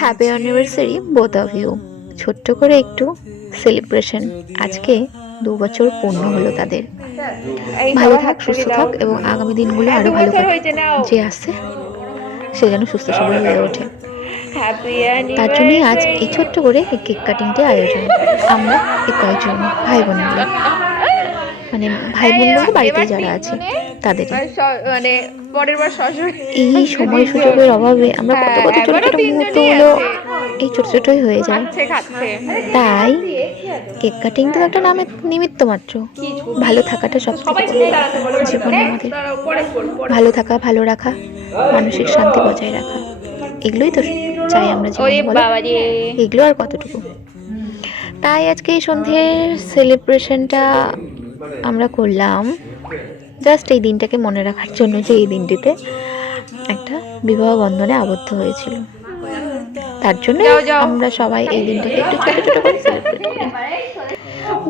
Happy anniversary both of you. ছোট্ট করে একটু সেলিব্রেশন। আজকে 2 বছর পূর্ণ হলো তাদের। এই ভালো সবার থাক, হাততালি সুস্থ দাও। থাক এবং আগামী দিনগুলো হ্যাঁ, আরো 2 ভালো বছর কাটুক। হয়েছে, নাও। যে আসছে সে যেন সুস্থ সবল হয়ে ওঠে। হ্যাপি তার জন্যই আজ অ্যানিভার্সারি। এই ছোট্ট করে এই কেক কাটিংটি আয়োজন। আমরা এই কয়েকজন ভাই বোন মিলে, মানে ভাই বোন বলতে এবার বাড়িতেই যারা আছে তিনজনে তাদেরই। মানে পরের বার শ্বশুর এই সময় তিনজন। সুযোগের অভাবে আমরা কত হ্যাঁ, কত ছোট এবারও ছোট তিনজনই মুহূর্তগুলো আছে। এই ছোট ছোটই হয়ে যায়। খাচ্ছে খাচ্ছে। তাই কেক কাটিং তো একটা নামে নিমিত্ত মাত্র। কি ছবি? ভালো থাকাটা সব তো থেকে সবাই বড় ছবি কথা দাঁড়াতে বলো। জীবনে Next, আমাদের। দাঁড়াও, পরে করো, পরে ভালো করো। থাকা, ভালো রাখা, মানসিক শান্তি বজায় রাখা, এগুলোই তো চাই আমরা ওরে জীবনে, বলো? বাবা রে। এগুলো আর কতটুকু। তাই আজকে এই সন্ধ্যের সেলিব্রেশনটা আমরা করলাম জাস্ট এই দিনটাকে মনে রাখার জন্য, যে এই দিনটিতে একটা বিবাহ বন্ধনে আবদ্ধ হয়েছিল। তার জন্য যাও যাও। আমরা সবাই এই দিনটাকে একটু ছোট ছোট করে সেলিব্রেট করি।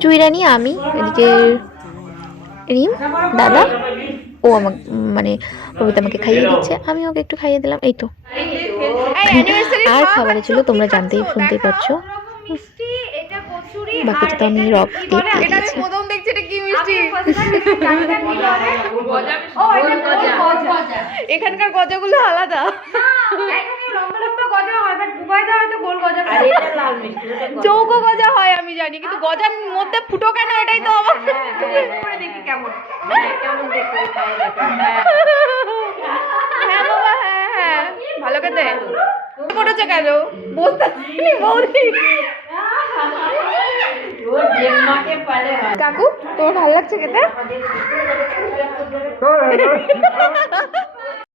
জুইরানি, আমি, এদিকে রিম, দাদা, ও আমাকে মানে কবিতা আমাকে খাইয়ে দিচ্ছে, আমি ওকে একটু খাইয়ে দিলাম, এই তো। এই অ্যানিভার্সারি আর খাওয়া খাবারে খাচ্ছ? ছিল, কি তোমরা খাচ্ছ? শুনতেই দেখাও। পাচ্ছ। মিষ্টি, এটা কচুরি, বাকিটা আর তো আমি এটা রব কি দিয়ে বলে? এটা আমি দিয়েছি। প্রথম দেখছি, এটা কি মিষ্টি? ও, এটা গোল গজা। এখানকার গজাগুলো আলাদা। চৌকো গজা হয় আমি জানি, কিন্তু গজার মধ্যে ফুটো কেন, এটাই তো অবাক। হ্যাঁ বাবা, হ্যাঁ হ্যাঁ, ভালো খেতে। পড়েছে কেন বলতে পারিনি বৌদি। কাকু, তোমার ভালো লাগছে খেতে?